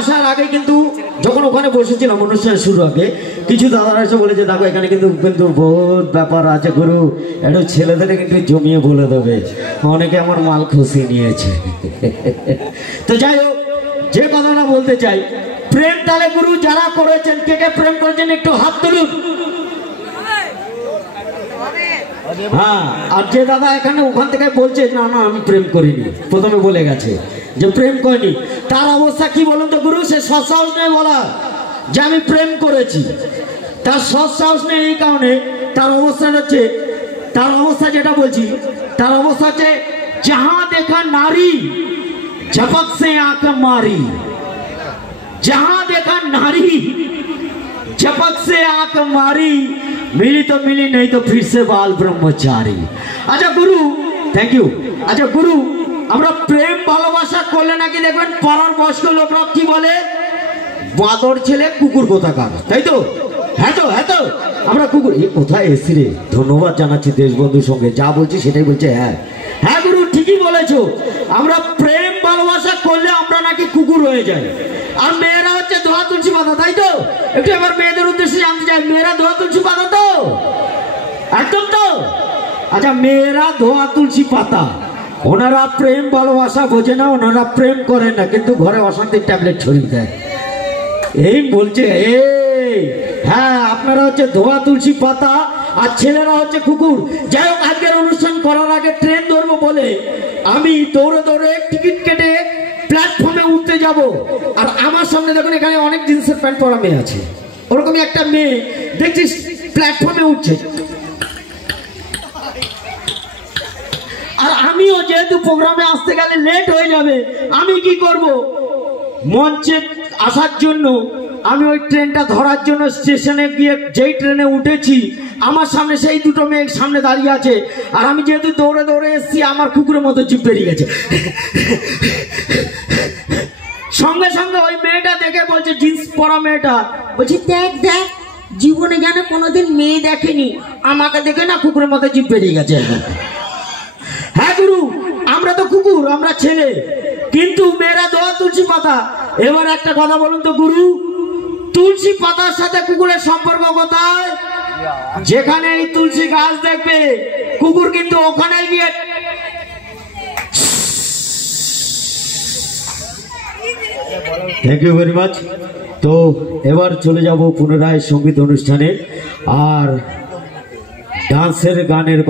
আসার আগে কিন্তু যখন ওখানে বসেছিলাম অনুষ্ঠান শুরু আগে কিছু দাদারা এসে বলেছে দেখো এখানে কিন্তু কিন্তু বহুত ব্যাপার আছে গুরু, একটু ছেলেদের কিন্তু জমিয়ে বলে দেবে। অনেকে আমার মাল খুশি নিয়েছে। তো যাই হোক, যে কথাটা বলতে চাই, প্রেম তাহলে গুরু যারা করেছেন, কে কে প্রেম করেছেন একটু হাত তুলুন। হ্যাঁ, আর যে দাদা এখানে ওখান থেকে বলছে না না আমি প্রেম করিনি, প্রথমে বলে গেছে যে প্রেম করিনি, তার অবস্থা কি বলুন তো গুরু? সে সৎসাহস নেই বলা যে আমি প্রেম করেছি। তার সৎসাহস নেই এই কারণে, তার অবস্থা হচ্ছে, তার অবস্থা যেটা বলছি, তার অবস্থা হচ্ছে जहां देखा नारी झपक से आंख मारी, जहां देखा नारी झपक से आंख मारी, मिली तो मिली नहीं तो फिर से बाल ब्रह्मचारी। अच्छा गुरु, थैंक यू। अच्छा गुरु, আমরা প্রেম ভালোবাসা করলে নাকি দেখবেন পাড়ার বয়স্ক লোকরা কি বলে, বাঁদর ছেলে কুকুর কোথাকার, তাই তো? হ্যাঁ তো, হ্যাঁ তো, আমরা কুকুর। এ কোথায় এসছি রে? ধন্যবাদ জানাচ্ছি দেশবন্ধুর সঙ্গে, যা বলছি সেটাই বলছে। হ্যাঁ হ্যাঁ গুরু, ঠিকই বলেছো। আমরা প্রেম ভালোবাসা করলে আমরা নাকি কুকুর হয়ে যাই। আর মেয়েরা হচ্ছে ধোয়া তুলসী পাতা, তাই তো? একটু এবার মেয়েদের উদ্দেশ্যে জানতে চাই, মেয়েরা ধোয়া তুলসী পাতা তো? একদম তো? আচ্ছা, মেয়েরা ধোয়া তুলসী পাতা, ওনারা প্রেম ভালোবাসা বোঝে না, ওনারা প্রেম করেন না, কিন্তু ঘরে অশান্তির ট্যাবলেট ছড়িয়ে দেয়। এই বলছে এই, হ্যাঁ আপনারা হচ্ছে ধোয়া তুলসী পাতা আর ছেলেরা হচ্ছে কুকুর। যাই হোক, আজকের অনুষ্ঠান করার আগে ট্রেন ধরবো বলে আমি দৌড়ে দৌড়ে টিকিট কেটে প্ল্যাটফর্মে উঠতে যাব। আর আমার সামনে দেখুন এখানে অনেক জিন্সের প্যান্ট পরা মেয়ে আছে, ওরকমই একটা মেয়ে দেখছিস প্ল্যাটফর্মে উঠছে। আর আমিও যেহেতু প্রোগ্রামে আসতে গেলে লেট হয়ে যাবে, আমি কি করব, মঞ্চে আসার জন্য আমি ওই ট্রেনটা ধরার জন্য স্টেশনে গিয়ে যেই ট্রেনে উঠেছি, আমার সামনে সেই দুটো মেয়ে সামনে দাঁড়িয়ে আছে। আর আমি যেহেতু দৌড়ে দৌড়ে এসেছি, আমার কুকুরের মতো জিভ বেরিয়ে গেছে। সঙ্গে সঙ্গে ওই মেয়েটা দেখে বলছে, জিন্স পরা মেয়েটা বলছি, দেখ দেখ, জীবনে যেন কোনোদিন মেয়ে দেখেনি, আমাকে দেখে না কুকুরের মতো জিভ বেরিয়ে গেছে। হ্যাঁ গুরু, আমরা তো কুকুর, আমরা ছেলে, কিন্তু মেয়েরা ধোয়া তুলসী পাতা। এবার একটা কথা বলুন তো গুরু, তুলসী পাতার সাথে কুকুরের সম্পর্ক কোথায়? যেখানে এই তুলসী গাছ দেখবে, কুকুর কিন্তু ওখানে গিয়ে। Thank you very much. তো এবার চলে যাব পুনরায় সঙ্গীত অনুষ্ঠানে আর ডান্সের গানের।